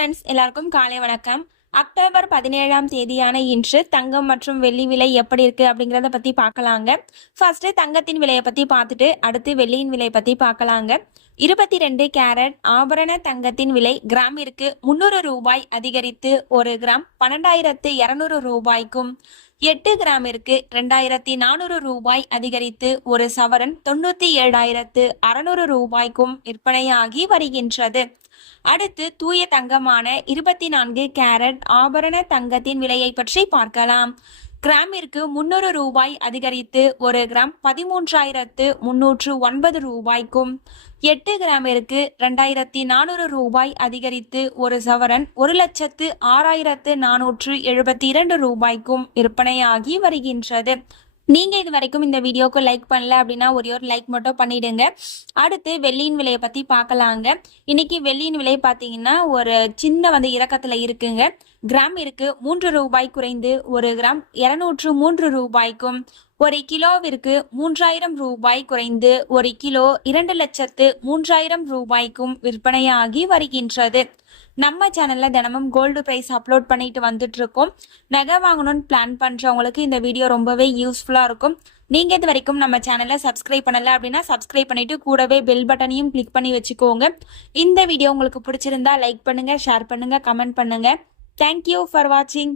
Friends, எல்லாருக்கும் காலை வணக்கம். அக்டோபர் 17ஆம் தேதியான இன்று தங்கம் மற்றும் வெள்ளி விலை எப்படி இருக்கு அப்படிங்கிறத பத்தி பார்க்கலாங்க. ஃபர்ஸ்ட் தங்கத்தின் விலையை பத்தி பார்த்துட்டு அடுத்து வெள்ளியின் விலையை பத்தி பார்க்கலாங்க. 22 கேரட் ஆபரண தங்கத்தின் விலை கிராமிற்கு 300 ரூபாய் அதிகரித்து 1 கிராம் 12,200 ரூபாய்க்கும், 8 கிராமிற்கு 2,400 ரூபாய் அதிகரித்து 1 சவரன் 97,600 ரூபாய்க்கும் விற்பனையாகி வருகின்றது. அடுத்து தூய தங்கமான 24 கேரட் ஆபரண தங்கத்தின் விலையை பற்றி பார்க்கலாம். கிராமிற்கு 300 ரூபாய் அதிகரித்து 1 கிராம் 13,309 ரூபாய்க்கும், 8 கிராமிற்கு 2,400 ரூபாய் அதிகரித்து 1 சவரன் 1,06,472 ரூபாய்க்கும் விற்பனையாகி வருகின்றது. நீங்க இது வரைக்கும் இந்த வீடியோக்கு லைக் பண்ணல அப்படின்னா ஒரே ஒரு லைக் மட்டும் பண்ணிடுங்க. அடுத்து வெள்ளியின் விலையை பத்தி பார்க்கலாங்க. இன்னைக்கு வெள்ளியின் விலை பார்த்தீங்கன்னா ஒரு சின்ன இறக்கத்துல இருக்குங்க. கிராமிற்கு 3 ரூபாய் குறைந்து 1 கிராம் 203 ரூபாய்க்கும், 1 கிலோவிற்கு 3,000 ரூபாய் குறைந்து 1 கிலோ 2,03,000 ரூபாய்க்கும் விற்பனையாகி வருகின்றது. நம்ம சேனல்ல தினமும் கோல்டு பிரைஸ் அப்லோட் பண்ணிட்டு வந்துட்டு இருக்கோம். நகை வாங்கணும்னு பிளான் பண்றவங்களுக்கு இந்த வீடியோ ரொம்பவே யூஸ்ஃபுல்லா இருக்கும். நீங்க இது வரைக்கும் நம்ம சேனலை சப்ஸ்கிரைப் பண்ணல அப்படின்னா சப்ஸ்கிரைப் பண்ணிட்டு கூடவே பெல் பட்டனையும் கிளிக் பண்ணி வச்சுக்கோங்க. இந்த வீடியோ உங்களுக்கு பிடிச்சிருந்தா லைக் பண்ணுங்க, ஷேர் பண்ணுங்க, கமெண்ட் பண்ணுங்க. தேங்க்யூ ஃபார் வாட்சிங்.